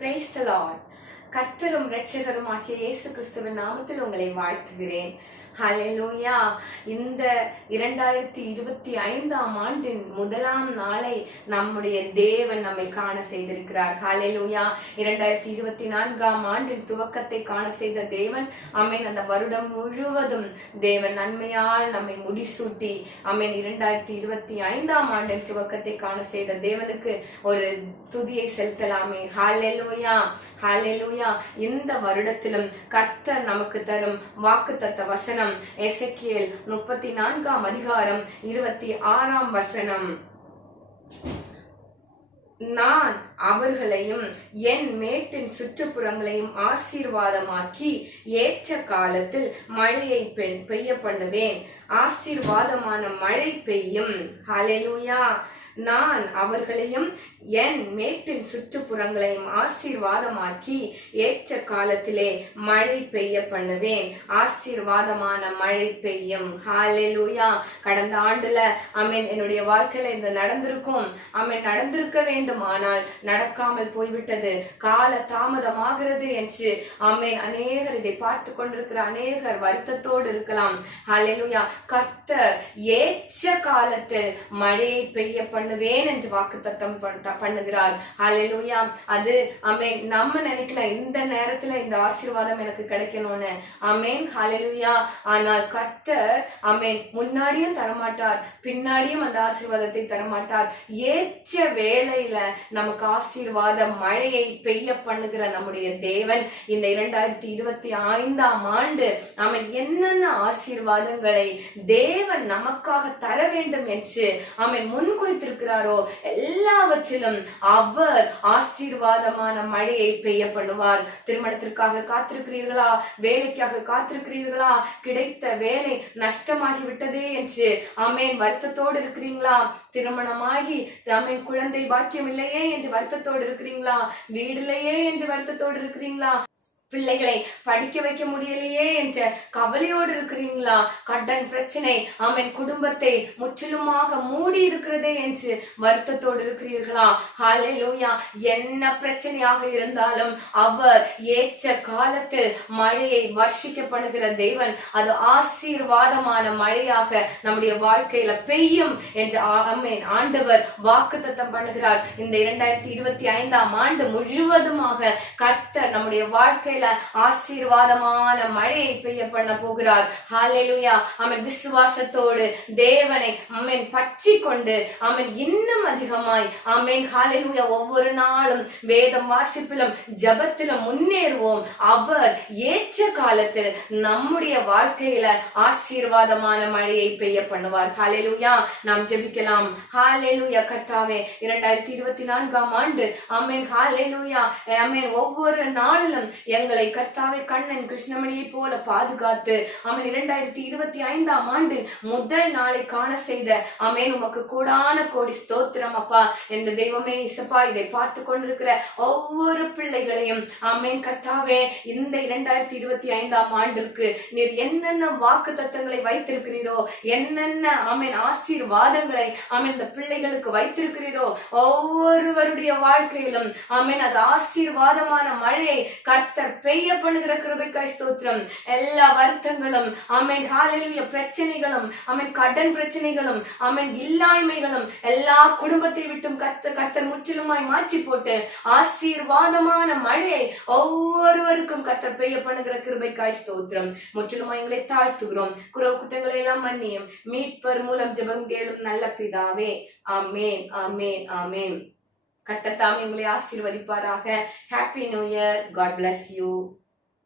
Praise the Lord. கர்த்தரும் இரட்சகரும் ஆகிய இயேசு கிறிஸ்துவின் நாமத்தில் உங்களை வாழ்த்துகிறேன். ஹலெலூயா இந்த இரண்டாயிரத்தி இருபத்தி ஐந்தாம் ஆண்டின் முதலாம் நாளை நம்முடைய தேவன் நம்மை காண செய்திருக்கிறார். ஹலெலூயா இரண்டாயிரத்தி இருபத்தி நான்காம் ஆண்டின் துவக்கத்தை காண செய்த தேவன் அமேன். அந்த வருடம் முழுவதும் தேவன் நன்மையால் நம்மை முடிசூட்டி அமேன். இரண்டாயிரத்தி இருபத்தி ஐந்தாம் ஆண்டின் துவக்கத்தை காண செய்த தேவனுக்கு ஒரு துதியை செலுத்தலாமே. ஹalleluya ஹalleluya இந்த வருடத்திலும் கர்த்தர் நமக்கு தரும் வாக்குத்தத்த வசனம். எசக்கியல் முப்பத்தி நான்காம் அதிகாரம் இருபத்தி ஆறாம் வசனம். நான் அவர்களையும் என் மேட்டின் சுற்றுப்புறங்களையும் ஆசீர்வாதமாக்கி ஏற்ற காலத்தில் மழையை பெண் பெய்ய பண்ணுவேன். ஆசீர்வாதமான மழை பெய்யும். ஹalleluya. நான் அவர்களையும் என் மேட்டின் சுற்றுப்புறங்களையும் ஆசீர்வாதமாக்கி ஏற்ற காலத்திலே மழை பெய்ய பண்ணுவேன். ஆசீர்வாதமான மழை பெய்யும். ஹalleluya கடந்த ஆண்டுல அமீன் என்னுடைய வாழ்க்கையில இது நடந்திருக்கும். அமீன் நடந்திருக்க வேண்டும். ஆனால் நடக்காமல் போய்விட்டது. கால தாமதமாகிறது என்று அமீன் அநேகர் இதை பார்த்து கொண்டிருக்கிற அநேகர் வருத்தத்தோடு இருக்கலாம். ஹalleluya கர்த்தர் ஏற்ற காலத்தில் மழையை பெய்ய பண்ணுவேன் என்று வாக்கு தத்தம் பண்ணுகிறார். அலையிலுயா அது அமேன் நம்ம நினைக்கலாம் இந்த நேரத்துல இந்த ஆசீர்வாதம் எனக்கு கிடைக்கணும்னு. அமேன் ஹalleluya. ஆனால் கர்த்தர் அமேன் முன்னாடியும் தரமாட்டார். பின்னாடியும் அந்த ஆசீர்வாதத்தை தரமாட்டார். ஏற்ற வேலையில நமக்கு ஆசீர்வாத மழையை பெய்ய பண்ணுகிற நம்முடைய தேவன் இந்த இரண்டாயிரத்தி இருபத்தி ஐந்தாம் ஆண்டு அவன் என்னென்ன ஆசீர்வாதங்களை தேவன் நமக்காக தர வேண்டும் என்று அவன் வைத்திருக்கிறாரோ? எல்லாவற்றிலும் அவர் ஆசீர்வாதமான மழையை பெய்ய பண்ணுவார் திருமணத்திற்காக காத்திருக்கிறீர்களா? வேலைக்காக காத்திருக்கிறீர்களா? கிடைத்த வேலை நஷ்டமாகி விட்டதே என்று ஆமேன் வருத்தத்தோடு இருக்கிறீங்களா? திருமணமாகி ஆமேன் குழந்தை பாக்கியம் இல்லையே என்று வருத்தத்தோடு இருக்கிறீங்களா? வீடு இல்லையே என்று வருத்தத்தோடு இருக்கிறீங்களா? பிள்ளைகளை படிக்க வைக்க முடியலையே என்ற கவலையோடு இருக்கிறீங்களா? கடன் பிரச்சனை அவன் குடும்பத்தை முற்றிலுமாக மூடி இருக்கிறதே என்று வருத்தத்தோடு இருக்கிறீர்களா? ஹalleluya. என்ன பிரச்சனையாக இருந்தாலும் அவர் ஏற்ற காலத்தில் மழையை வர்ஷிக்கப்படுகிற தெய்வன் தேவன் அது ஆசீர்வாதமான மழையாக நம்முடைய வாழ்க்கையில பெய்யும் என்று அம்மேன் ஆண்டவர் வாக்குத்தத்தம் பண்ணுகிறார். இந்த இரண்டாயிரத்தி இருபத்தி ஐந்தாம் ஆண்டு முழுவதுமாக கர்த்தர் நம்முடைய வாழ்க்கையில ஆசீர்வாதமான மழையை பெய்ய பண்ண போகிறார். ஹாலேலுயா அவன் விசுவாசத்தோடு தேவனை அவன் பற்றி கொண்டு அவன் இன்னும் அதிகமாய். ஆமென் ஹாலேலுயா ஒவ்வொரு நாளும் வேதம் வாசிப்பிலும் ஜபத்திலும் முன்னேறுவோம். அவர் ஏற்ற காலத்தில் நம்முடைய வாழ்க்கையில ஆசீர்வாதமான மழையை பெய்ய பண்ணுவார். ஹாலேலுயா நாம் ஜெபிக்கலாம். ஹாலேலுயா கர்த்தாவே இரண்டாயிரத்தி இருபத்தி நான்காம் ஆண்டு. ஆமென் ஹாலேலுயா ஆமென் ஒவ்வொரு நாளிலும் எங்க எங்களை கர்த்தாவே கண்ணன் கிருஷ்ணமணியை போல பாதுகாத்து அவன் இரண்டாயிரத்தி இருபத்தி ஐந்தாம் ஆண்டின் முதல் நாளை காண செய்த ஆமென் உமக்கு கூடான கோடி ஸ்தோத்திரம் அப்பா என்று தெய்வமே இசப்பா இதை பார்த்து கொண்டிருக்கிற ஒவ்வொரு பிள்ளைகளையும் ஆமென் கர்த்தாவே இந்த இரண்டாயிரத்தி இருபத்தி ஐந்தாம் ஆண்டிற்கு நீர் என்னென்ன வாக்கு தத்தங்களை வைத்திருக்கிறீரோ என்னென்ன ஆமென் ஆசீர்வாதங்களை ஆமென் இந்த பிள்ளைகளுக்கு வைத்திருக்கிறீரோ ஒவ்வொருவருடைய வாழ்க்கையிலும் ஆமென் அது ஆசீர்வாதமான மழையை கர்த்தர் பெய்ய பண்ணுகிற கிருபைக்காய் ஸ்தோத்திரம். எல்லா வருத்தங்களும் ஆமென் ஹalleluya பிரச்சனைகளும் ஆமென் கடன் பிரச்சனைகளும் ஆமென் இல்லாய்மைகளும் எல்லா குடும்பத்தை விட்டும் கத்த கர்த்தர் முற்றிலுமாய் மாற்றி போட்டு ஆசீர்வாதமான மழையை ஒவ்வொருவருக்கும் கர்த்தர் பெய்ய பண்ணுகிற கிருபைக்காய் ஸ்தோத்திரம். முற்றிலுமாய் எங்களை தாழ்த்துகிறோம். குறவு குற்றங்களை எல்லாம் மன்னியும். மீட்பர் மூலம் ஜபம் கேளும் நல்ல பிதாவே. ஆமென் ஆமென் ஆமென். கர்த்தத்தாமே உங்களை ஆசீர்வதிப்பாராக. Happy new year God bless you